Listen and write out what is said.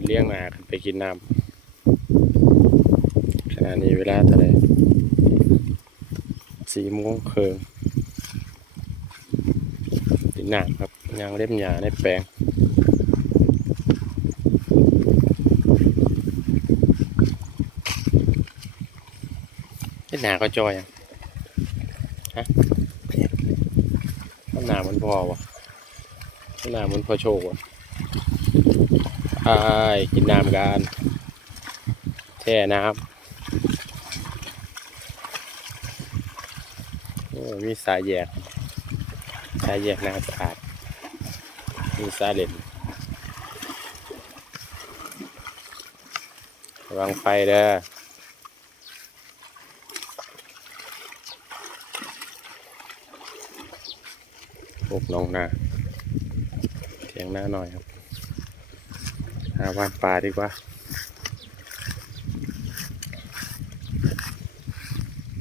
ดเลี้ยงหนาขึ้นไปกินน้ำขณะนี้เวลาเท่าไรสี่โมงครึ่งกินน้ำครับยางเล่มหยาในแปลงเฮ็ดหนาก็จอยอะฮะมันหนามันพอวะมันหนามันพอโชว์วะ ไอ้ายกินน้ำกันแช่น้ำมีสายแยก สายแยกน้ำสะอาด มีสายเลนวังไฟเด้อพวกน้องนาเทียงหน้าหน่อยครับ หาว่านปลาดีกว่า